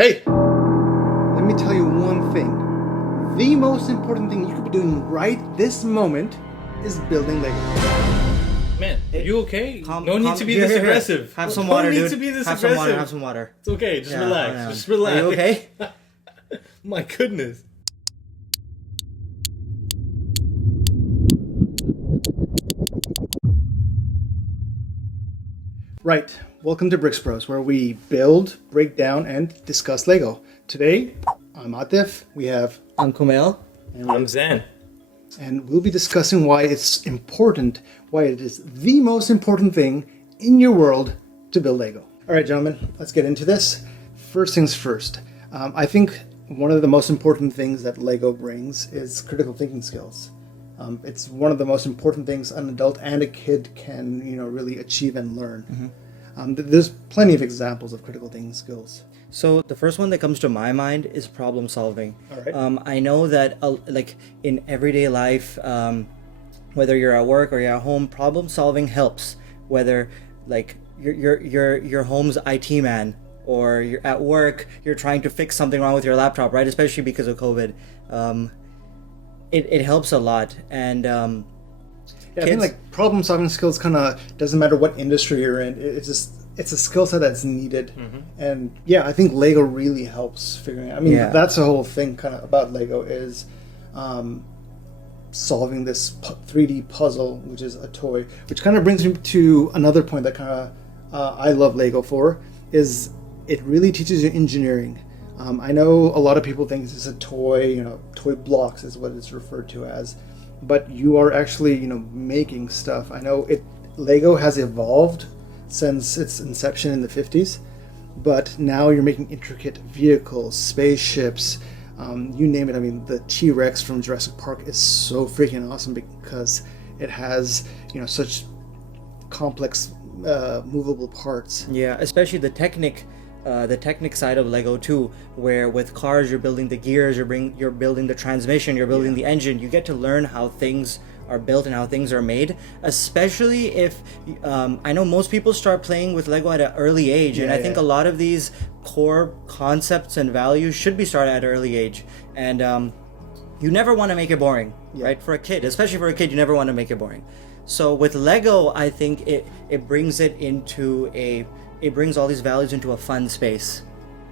Hey! Let me tell you one thing. The most important thing you could be doing right this moment is building Lego. Man, are you okay? No Calm- need to be this here. aggressive. Have some water, No need dude. to be this Have aggressive. Have some water. It's okay. Just Yeah, relax. yeah. Just relax. Are you okay? My goodness. Right, welcome to BRKS BROS, where we build, break down, and discuss Lego. Today, I'm Atif, I'm Kumail. I'm Zain. and we'll be discussing why it's important, why it is the most important thing in your world to build Lego. All right, gentlemen, let's get into this. First things first, I think one of the most important things that Lego brings is critical thinking skills. It's one of the most important things an adult and a kid can, really achieve and learn. There's plenty of examples of critical thinking skills. So the first one that comes to my mind is problem solving. All right. I know that like in everyday life, whether you're at work or you're at home, problem solving helps. Whether like your home's IT man, or you're at work, you're trying to fix something wrong with your laptop, right? Especially because of COVID. It helps a lot, and I think like problem solving skills kind of doesn't matter what industry you're in. It's a skill set that's needed, and yeah, I think Lego really helps figuring out. I mean, that's the whole thing kind of about Lego is solving this 3D puzzle, which is a toy. Which kind of brings me to another point that kind of I love Lego for is it really teaches you engineering. I know a lot of people think it's a toy, toy blocks is what it's referred to as, but you are actually, making stuff. I know Lego has evolved since its inception in the 50s, but now you're making intricate vehicles, spaceships, you name it. I mean, the T-Rex from Jurassic Park is so freaking awesome because it has, such complex movable parts. Yeah, especially the technic side of Lego too, where with cars you're building the gears, you're building the transmission, you're building the engine. You get to learn how things are built and how things are made. Especially if I know most people start playing with Lego at an early age, and I think a lot of these core concepts and values should be started at an early age. And you never want to make it boring, right? For a kid, especially for a kid, you never want to make it boring. So with Lego, I think it brings it brings all these values into a fun space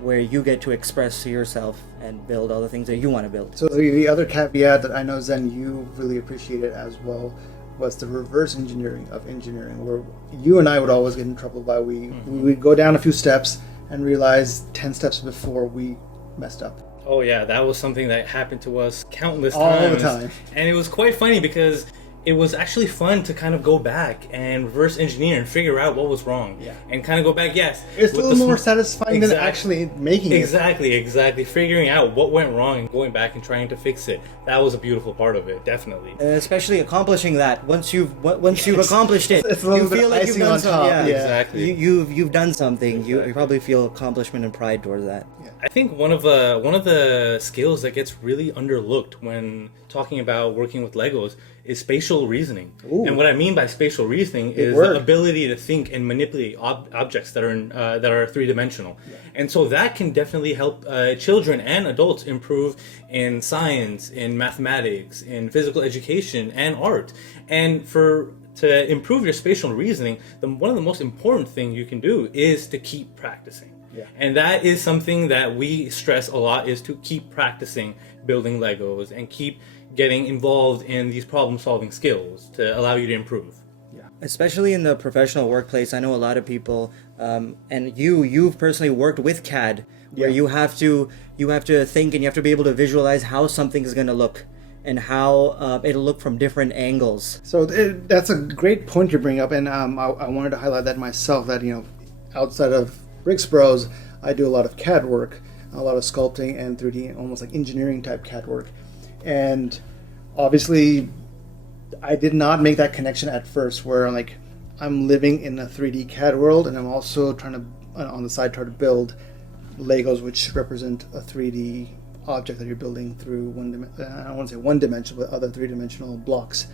where you get to express to yourself and build all the things that you want to build. So the other caveat that I know, Zen, you really appreciated as well was the reverse engineering of engineering, where you and I would always get in trouble by we would go down a few steps and realize 10 steps before we messed up. Oh yeah, that was something that happened to us countless All times. the time. And it was quite funny because it was actually fun to kind of go back and reverse engineer and figure out what was wrong. Yeah. And kind of go back, yes. It's a little more satisfying than actually making it. Exactly. Figuring out what went wrong and going back and trying to fix it. That was a beautiful part of it, definitely. Especially accomplishing that. Once you've accomplished it, it's a little you bit feel like you've icing done on top. something. Yeah. Exactly. You've done something. You probably feel accomplishment and pride towards that. Yeah. I think one of the skills that gets really underlooked when talking about working with Legos is spatial reasoning. Ooh. And what I mean by spatial reasoning is word. the ability to think and manipulate objects that are three-dimensional. Yeah. And so that can definitely help children and adults improve in science, in mathematics, in physical education, and art. And to improve your spatial reasoning, one of the most important things you can do is to keep practicing. Yeah. And that is something that we stress a lot, is to keep practicing building Legos and keep getting involved in these problem-solving skills to allow you to improve. Yeah. Especially in the professional workplace, I know a lot of people, and you've personally worked with CAD, where you have to think and you have to be able to visualize how something is going to look and how it'll look from different angles. So that's a great point you bring up, and I wanted to highlight that myself, that, outside of BRKS BROS, I do a lot of CAD work, a lot of sculpting and 3D, almost like engineering type CAD work. And obviously, I did not make that connection at first, where I'm living in a 3D CAD world, and I'm also trying to, on the side, try to build Legos, which represent a 3D object that you're building through I don't want to say one dimension, but other three-dimensional blocks.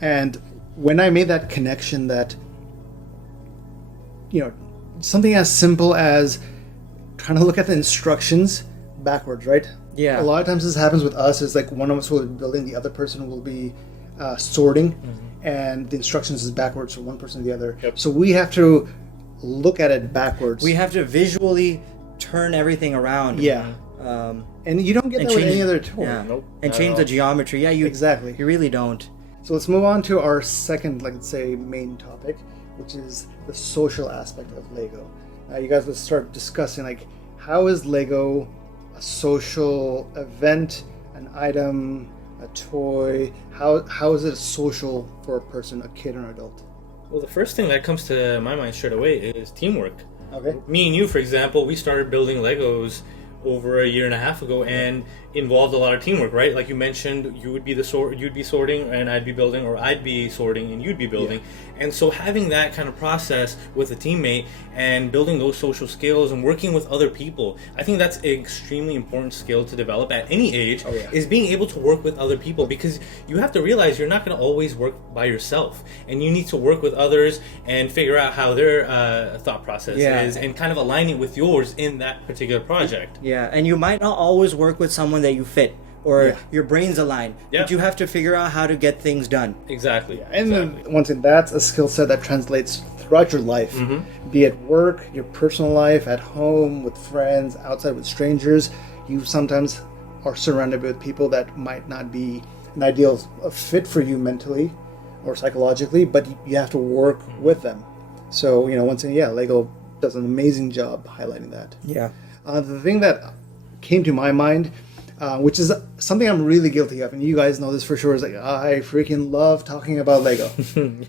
And when I made that connection that, something as simple as trying to look at the instructions backwards, right? Yeah. A lot of times this happens with us. Is like one of us will be building, the other person will be sorting, and the instructions is backwards from one person to the other. Yep. So we have to look at it backwards. We have to visually turn everything around. Yeah. And you don't get that with any other tool. Yeah. Nope, And not change at the all. geometry. Yeah, you Exactly. You really don't. So let's move on to our second, like, let's say, main topic, which is the social aspect of Lego. You guys, let's start discussing, like, how is Lego a social event, an item, a toy? How is it social for a person, a kid or an adult? Well, the first thing that comes to my mind straight away is teamwork. Okay. Me and you, for example, we started building Legos over a year and a half ago, and involved a lot of teamwork, right? Like you mentioned, you'd be sorting, and I'd be building, or I'd be sorting and you'd be building. And so having that kind of process with a teammate and building those social skills and working with other people, I think that's an extremely important skill to develop at any age. Is being able to work with other people, because you have to realize you're not going to always work by yourself, and you need to work with others and figure out how their thought process is, and kind of align it with yours in that particular project. Yeah, and you might not always work with someone that you fit, or your brains align, but you have to figure out how to get things done. Exactly. And then, once again, that's a skill set that translates throughout your life, be it work, your personal life, at home, with friends, outside with strangers. You sometimes are surrounded with people that might not be an ideal fit for you mentally or psychologically, but you have to work with them. So, once again, Lego does an amazing job highlighting that. Yeah. The thing that came to my mind, which is something I'm really guilty of, and you guys know this for sure, is like, I freaking love talking about Lego.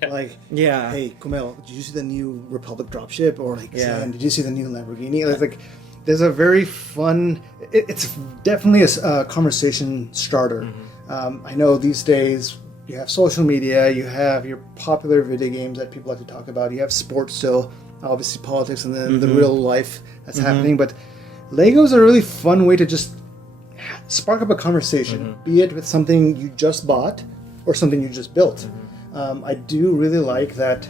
Like, hey, Kumail, did you see the new Republic dropship? Or like, Zain, did you see the new Lamborghini? Like, there's a very fun, it's definitely a conversation starter. I know these days you have social media, you have your popular video games that people like to talk about, you have sports still, obviously politics, and then the real life that's happening. But Lego's a really fun way to just spark up a conversation, be it with something you just bought or something you just built. I do really like that,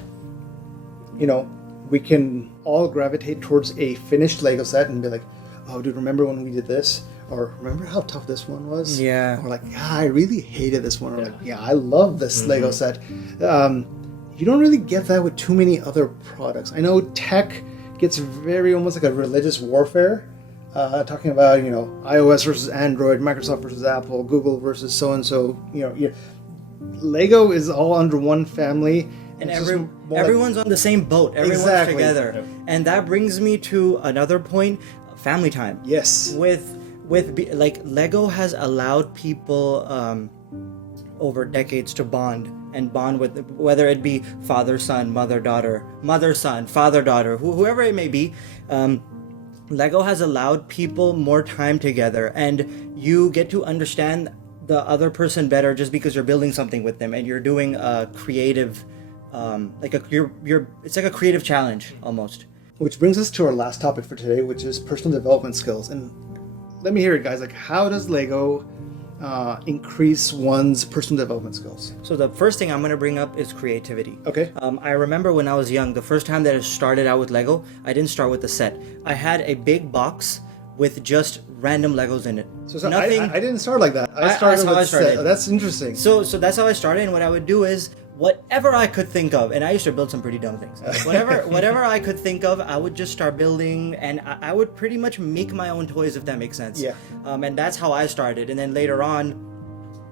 we can all gravitate towards a finished Lego set and be like, oh, dude, remember when we did this? Or remember how tough this one was? Yeah. Or like, I really hated this one. Or like, I love this Lego set. You don't really get that with too many other products. I know tech gets very almost like a religious warfare, talking about iOS versus Android, Microsoft versus Apple, Google versus so and so. Lego is all under one family, and everyone's on the same boat. Everyone's together, and that brings me to another point: family time. Yes, like Lego has allowed people over decades to bond with, whether it be father-son, mother-daughter, mother-son, father-daughter, whoever it may be. Lego has allowed people more time together, and you get to understand the other person better just because you're building something with them and you're doing a creative, it's like a creative challenge almost. Which brings us to our last topic for today, which is personal development skills. And let me hear it, guys. Like, how does Lego increase one's personal development skills? So the first thing I'm going to bring up is creativity. Okay. I remember when I was young, the first time that I started out with Lego, I didn't start with the set. I had a big box with just random Legos in it. So nothing. I didn't start like that. I started with I started. set. That's interesting. So that's how I started, and what I would do is whatever I could think of, and I used to build some pretty dumb things. Whatever I could think of, I would just start building, and I would pretty much make my own toys, if that makes sense. Yeah. And that's how I started, and then later on,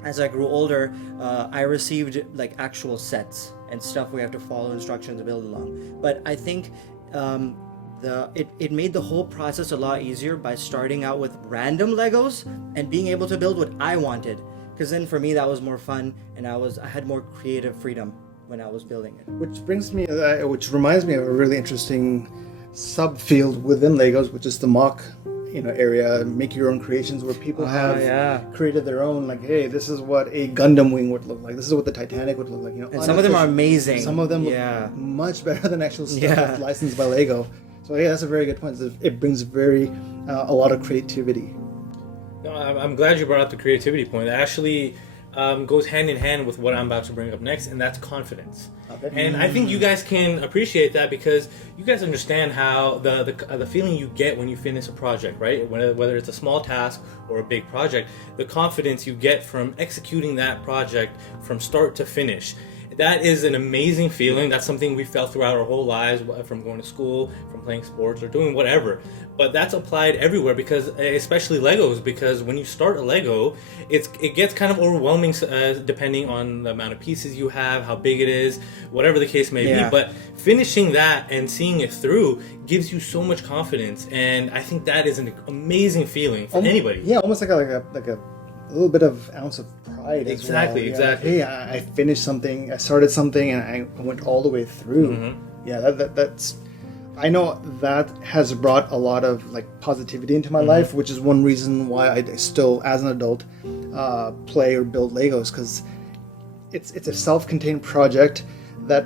as I grew older, I received like actual sets and stuff we have to follow instructions to build along. But I think it made the whole process a lot easier by starting out with random Legos and being able to build what I wanted. Because then for me that was more fun, and I had more creative freedom when I was building it. Which reminds me of a really interesting subfield within Legos, which is the mock area, make your own creations, where people have created their own, like, hey, this is what a Gundam wing would look like, this is what the Titanic would look like, and some of them are amazing. Some of them look much better than actual stuff that's licensed by Lego. So that's a very good point. It brings a lot of creativity. No, I'm glad you brought up the creativity point. Actually, goes hand in hand with what I'm about to bring up next, and that's confidence. Okay. And I think you guys can appreciate that because you guys understand how the feeling you get when you finish a project, right? Whether it's a small task or a big project, the confidence you get from executing that project from start to finish. That is an amazing feeling. That's something we felt throughout our whole lives, from going to school, from playing sports, or doing whatever. But that's applied everywhere, because especially Legos, because when you start a Lego, it gets kind of overwhelming depending on the amount of pieces you have, how big it is, whatever the case may be. But finishing that and seeing it through gives you so much confidence, and I think that is an amazing feeling for anybody. Yeah, almost like a little bit of ounce of pride. Exactly, as well. exactly. Hey, I finished something. I started something, and I went all the way through. Mm-hmm. Yeah, that's. I know that has brought a lot of like positivity into my life, which is one reason why I still, as an adult, play or build Legos, because it's a self-contained project that,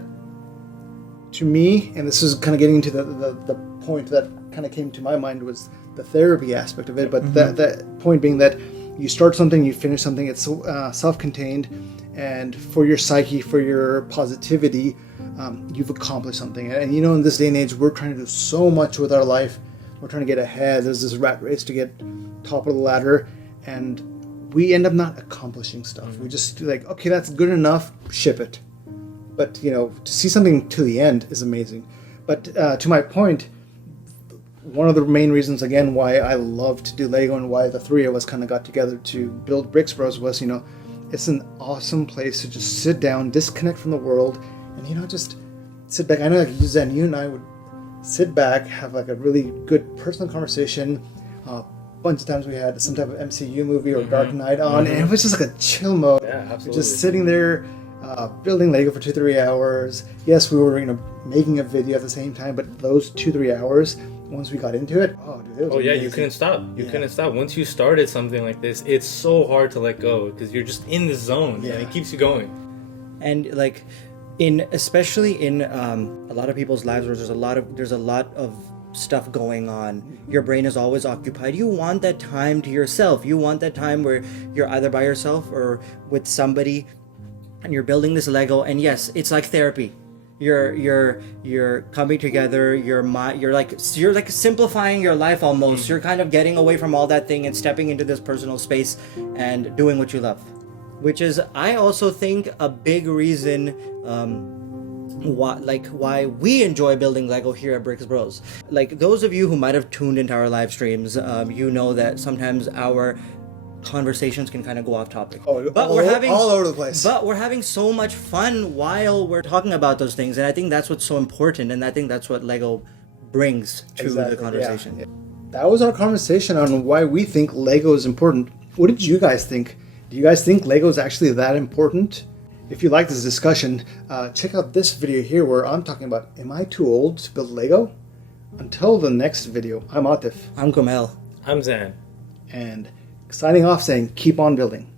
to me, and this is kind of getting into the point that kind of came to my mind, was the therapy aspect of it. But that point being that you start something, you finish something, it's self-contained, and for your psyche, for your positivity, you've accomplished something. And you know, in this day and age, we're trying to do so much with our life. We're trying to get ahead. There's this rat race to get top of the ladder, and we end up not accomplishing stuff. We just like, okay, that's good enough, ship it. But you know, to see something to the end is amazing. But to my point, one of the main reasons, again, why I love to do Lego and why the three of us kind of got together to build BRKS BROS was, you know, it's an awesome place to just sit down, disconnect from the world, and, you know, just sit back. I know, like, Zain, you and I would sit back, have like a really good personal conversation. A bunch of times we had some type of MCU movie or Dark Knight on, and it was just like a chill mode. Yeah, absolutely. Just sitting there, building Lego for 2-3 hours. Yes, we were, you know, making a video at the same time, but those 2-3 hours, once we got into it, oh, dude, it was amazing. You couldn't stop. You couldn't stop. Once you started something like this, it's so hard to let go because you're just in the zone, and it keeps you going. And like, especially in a lot of people's lives where there's a lot of stuff going on, your brain is always occupied. You want that time to yourself. You want that time where you're either by yourself or with somebody, and you're building this Lego. And yes, it's like therapy. You're coming together. You're like simplifying your life almost. You're kind of getting away from all that thing and stepping into this personal space and doing what you love, which is, I also think, a big reason why we enjoy building Lego here at BRKS BROS. Like, those of you who might have tuned into our live streams, you know that sometimes our conversations can kind of go off topic. We're having all over the place. But we're having so much fun while we're talking about those things, and I think that's what's so important, and I think that's what Lego brings to the conversation. Yeah. That was our conversation on why we think Lego is important. What did you guys think? Do you guys think Lego is actually that important? If you like this discussion, check out this video here where I'm talking about, am I too old to build Lego? Until the next video, I'm Atif. I'm Kumail. I'm Zain. And signing off saying, keep on building.